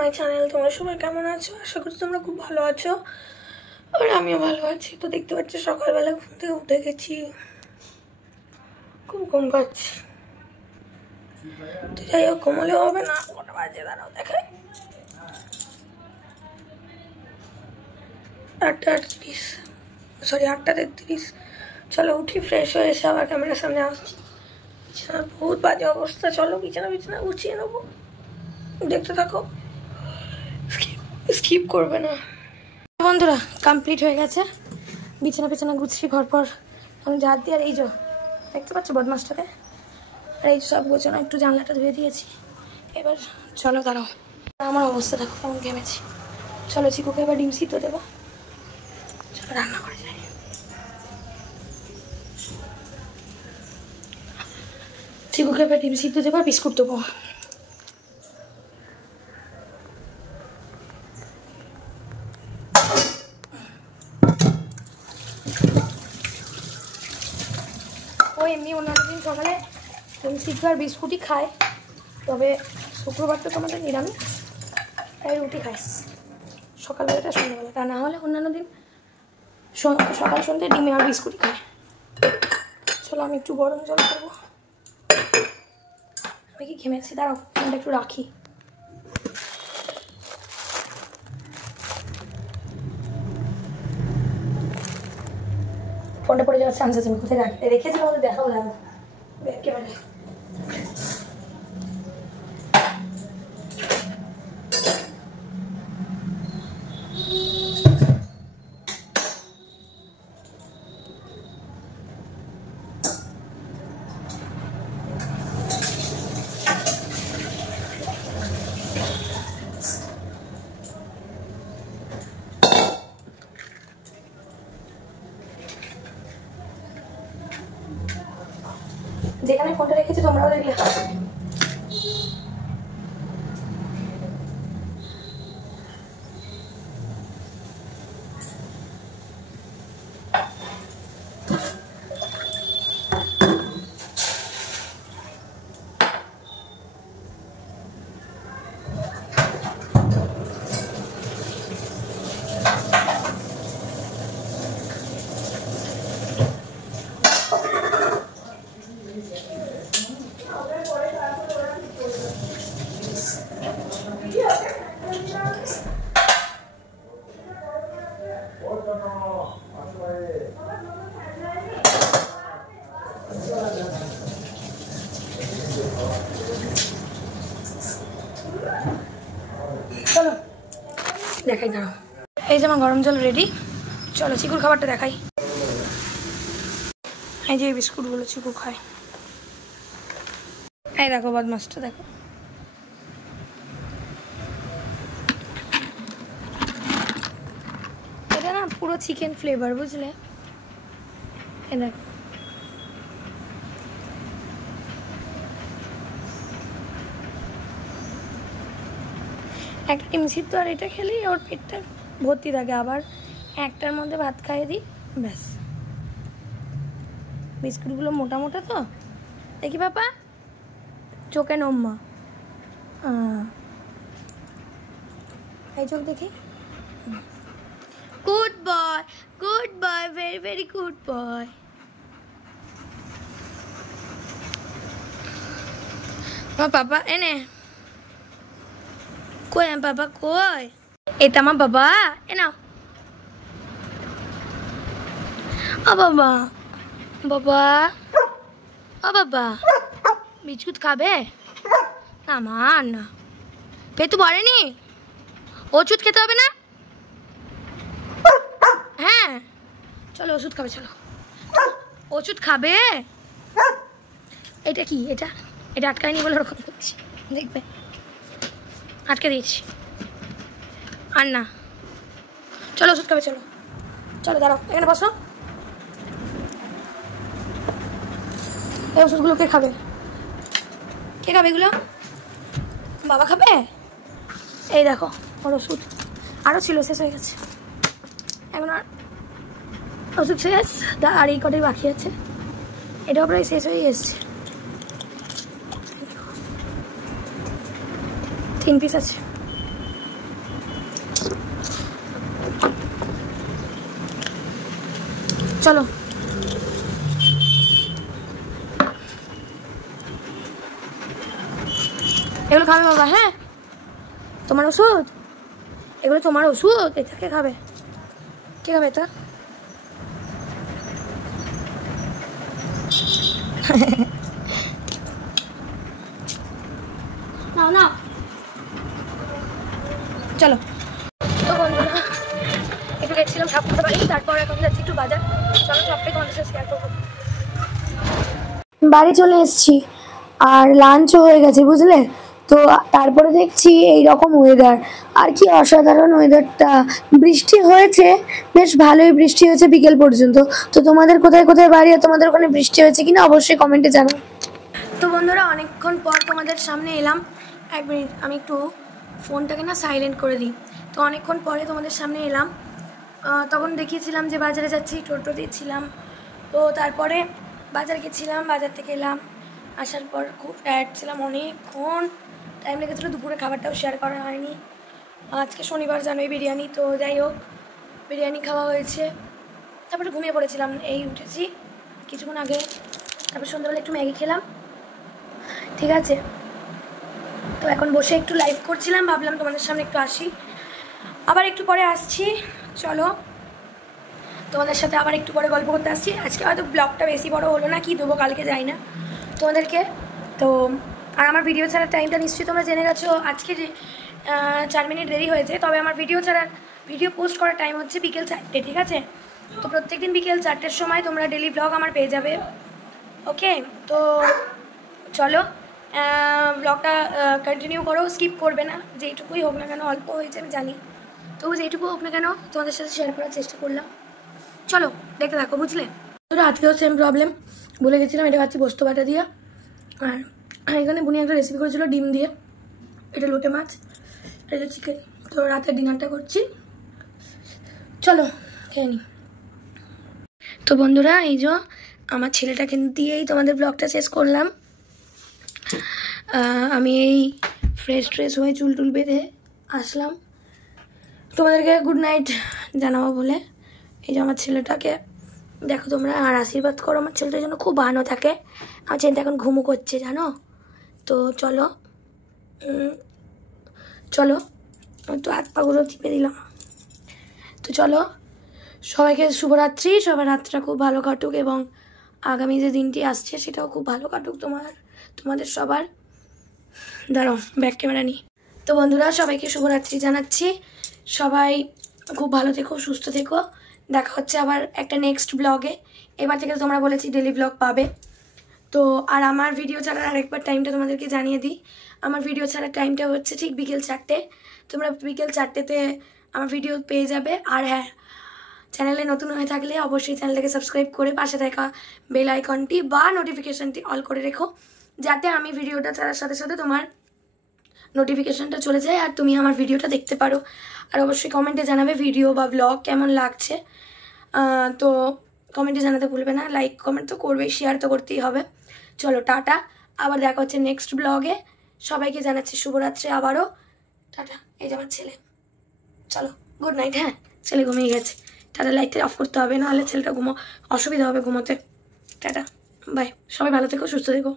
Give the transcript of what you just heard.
My channel. তোমরা সবাই কেমন আছো? আশা করি তোমরা খুব ভালো আছো, আর আমিও ভালো আছি। তো দেখতে পাচ্ছি সকালবেলা ঘুম থেকে উঠে গেছি, খুব ঘুম পাচ্ছি। তো যাই হোক, ঘুমলেও হবে না। কটা বাজে দাঁড়াও দেখাই, 8:38, সরি 8:33। চলো উঠি, ফ্রেশ হয়ে এসে আবার ক্যামেরার সামনে আসছি। বিছানার বহুত বাজে অবস্থা। চলো বিছানা গুছিয়ে নেবো, দেখতে থাকো, স্কিপ করবে না। বন্ধুরা কমপ্লিট হয়ে গেছে, বিছানা গুছিয়ে ঘর পর আমি ঝাড় দিয়ে, আর এই যে দেখতে পাচ্ছ বদমাসটাকে, আর এই সব গোছানো, একটু জানলাটা ধুয়ে দিয়েছি। এবার চলো দাঁড়াও, আমার অবস্থা দেখো কেমন ঘেমেছি। চলো চিকুকে এবার ডিম সিদ্ধ দেবো, চলো রান্না করে যাই। চিকুকে এবার ডিম সিদ্ধ দেবো, বিস্কুট দেবো। ও এমনি অন্যান্য দিন সকালে ডিম সিদ্ধ আর বিস্কুটই খায়, তবে শুক্রবারটা তো আমাদের নিরামিষ, তাই রুটি খায় সকালবেলাটা সন্ধ্যাবেলা। তা না হলে অন্যান্য দিন সকাল সন্ধ্যে ডিমে আর বিস্কুটই খায়। চলো আমি একটু গরম জল করবো, আমি কি ঘেমেছি। দাঁড়াও ফোনটা একটু রাখি। ফোনটা পড়ে যাওয়ার চান্স আছে, আমি কোথায় রেখেছিলাম আমাদের দেখাবো না ক্যামেরায়। যেখানে ফোনটা রেখেছি তোমরাও দেখলে। চলো দেখাই, দাঁড়াও। এই যে আমার গরম জল রেডি, চলো চিকুর খাবারটা দেখাই। এই যে বিস্কুটগুলো চিকু খায়, এই দেখো বদমাসটা দেখো। এটা না পুরো চিকেন ফ্লেভার, বুঝলে? এই দেখো, একটা ডিম সিদ্ধ আর এটা খেলেই ওর পেটটা ভর্তি থাকে। আবার একটার মধ্যে ভাত খাইয়ে দিই, ব্যাস। বিস্কুটগুলো মোটা মোটা তো, দেখি বাবা চোখে নম্মা, এই চোখ দেখি। Good boy, very very good boy. আমার বাবা এনে কই, আমার বাবা কই? এটা আমার বাবা, এ নাও। ও বাবা, বাবা বিস্কুট খাবে না? আমার না, পেটু ভরেনি, ওষুধ খেতে হবে না? হ্যাঁ চলো ওষুধ খাবে, চলো ওষুধ খাবে। এটা কি, এটা আটকায়নি বলে ওরকম করছি, দেখবে আটকে দিয়েছি। আর না, চলো ওষুধ খাবে, চলো দাঁড়াও এখানে বসো। এই ওষুধগুলো কে খাবে এগুলো? বাবা খাবে। এই দেখো ওর ওষুধ, আরও ছিল, শেষ হয়ে গেছে। এখন আর ওষুধ শেষ, আর এই কটাই বাকি আছে। এটাও প্রায় শেষ হয়ে এসছে। 3 পিস আছে। চলো এগুলো খাবে বাবা। হ্যাঁ তোমার ওষুধ, এগুলো তোমার ওষুধ। এটা কে খাবে? কে খাবে এটা? নাও নাও। চলো তো বন্ধুরা একটু গেছিলাম ঠাকুরটা বাড়ি, তারপর এখন যাচ্ছি একটু বাজার। চলো সবটাই তোমাদের সাথে শেয়ার করবো। বাড়ি চলে এসেছি আর লাঞ্চও হয়ে গেছে বুঝলে। তো তারপরে দেখছি এইরকম ওয়েদার, আর কি অসাধারণ ওয়েদারটা। বৃষ্টি হয়েছে, বেশ ভালোই বৃষ্টি হয়েছে বিকেল পর্যন্ত। তো তোমাদের কোথায় কোথায় বাড়ি আর তোমাদের ওখানে বৃষ্টি হয়েছে কিনা অবশ্যই কমেন্টে জানাও। তো বন্ধুরা অনেকক্ষণ পর তোমাদের সামনে এলাম। এক মিনিট আমি একটু ফোনটাকে না সাইলেন্ট করে দিই। তো অনেকক্ষণ পরে তোমাদের সামনে এলাম। তখন দেখিয়েছিলাম যে বাজারে যাচ্ছি, টোটো দিয়েছিলাম। তো তারপরে বাজারে গেছিলাম, বাজার থেকে এলাম, আসার পর খুব টায়ার্ড ছিলাম, অনেকক্ষণ টাইম লেগেছিলো। দুপুরে খাবারটাও শেয়ার করা হয়নি। আজকে শনিবার জানোই বিরিয়ানি, তো যাই হোক বিরিয়ানি খাওয়া হয়েছে। তারপরে ঘুমিয়ে পড়েছিলাম, এই উঠেছি কিছুক্ষণ আগে। তারপর সন্ধ্যাবেলা একটু ম্যাগি খেলাম, ঠিক আছে। তো এখন বসে একটু লাইভ করছিলাম, ভাবলাম তোমাদের সামনে একটু আসি, আবার একটু পরে আসছি। চলো তোমাদের সাথে আবার একটু পরে গল্প করতে আসছি। আজকে হয়তো ব্লগটা বেশি বড় হলো না, কি দেবো কালকে যাই না তোমাদেরকে। তো আর আমার ভিডিও ছাড়ার টাইমটা নিশ্চয়ই তোমরা জেনে গেছো। আজকে 4 মিনিট দেরি হয়েছে, তবে আমার ভিডিও পোস্ট করার টাইম হচ্ছে বিকেল 4টে, ঠিক আছে। তো প্রত্যেকদিন বিকেল 4টের সময় তোমরা ডেলি ব্লগ আমার পেয়ে যাবে, ওকে। তো চলো ব্লগটা কন্টিনিউ করো, স্কিপ করবে না। যেইটুকুই হোক না কেন, অল্প হয়েছে আমি জানি, তবু যেইটুকু হোক না কেন তোমাদের সাথে শেয়ার করার চেষ্টা করলাম। চলো দেখতে থাকো, বুঝলে। তো রাত্রেও সেম প্রবলেম, বলে গেছিলাম এটা খাচ্ছি পোস্ত বাটা দিয়ে। আর এখানে বুনি একটা রেসিপি করেছিল ডিম দিয়ে, এটা লোটে মাছ, এটা চিকেন। তো রাতের ডিনারটা করছি, চলো খেয়ে নিই। তো বন্ধুরা এই যে আমার ছেলেটাকে দিয়েই তোমাদের ব্লগটা শেষ করলাম। আমি এই ফ্রেশ হয়ে চুল টুল বেঁধে আসলাম তোমাদেরকে গুড নাইট জানাবো বলে। এই যে আমার ছেলেটাকে দেখো তোমরা, আর আশীর্বাদ করো আমার ছেলেটার জন্য, খুব ভালো থাকে। আমার ছেলেটা এখন ঘুমো করছে জানো। তো চলো চলো একটু হাত পাগুলো টিপে দিলাম। তো চলো সবাইকে শুভরাত্রি, সবার রাতটা খুব ভালো কাটুক, এবং আগামী যে দিনটি আসছে সেটাও খুব ভালো কাটুক তোমাদের সবার। দাঁড়াও ব্যাক ক্যামেরা নিই। তো বন্ধুরা সবাইকে শুভরাত্রি জানাচ্ছি, সবাই খুব ভালো থেকো, সুস্থ থেকো। দেখা হচ্ছে আবার একটা নেক্সট ব্লগে। এবার থেকে তোমরা বলেছি ডেলি ব্লগ পাবে। তো আর আমার ভিডিও ছাড়ার আরেকবার টাইমটা তোমাদেরকে জানিয়ে দিই। আমার ভিডিও ছাড়ার টাইমটা হচ্ছে ঠিক বিকেল 4টে। তোমরা বিকেল 4টেতে আমার ভিডিও পেয়ে যাবে। আর হ্যাঁ, চ্যানেলে নতুন হয়ে থাকলে অবশ্যই চ্যানেলটাকে সাবস্ক্রাইব করে পাশে থাকা বেল আইকনটি বা নোটিফিকেশানটি অল করে রেখো, যাতে আমি ভিডিওটা ছাড়ার সাথে সাথে তোমার নোটিফিকেশানটা চলে যায় আর তুমি আমার ভিডিওটা দেখতে পারো। আর অবশ্যই কমেন্টে জানাবে ভিডিও বা ব্লগ কেমন লাগছে। তো কমেন্টে জানাতে ভুলবে না, লাইক কমেন্ট তো করবেই, শেয়ার তো করতেই হবে। চলো টাটা, আবার দেখা হচ্ছে নেক্সট ব্লগে। সবাইকে জানাচ্ছি শুভরাত্রি আবারও, টাটা। এই যে আমার ছেলে, চলো গুড নাইট। হ্যাঁ ছেলে ঘুমিয়ে গেছে, টাটা। লাইটটা অফ করতে হবে, নাহলে ছেলেটা অসুবিধা হবে ঘুমোতে। টাটা বাই, সবাই ভালো থেকো, সুস্থ থেকো।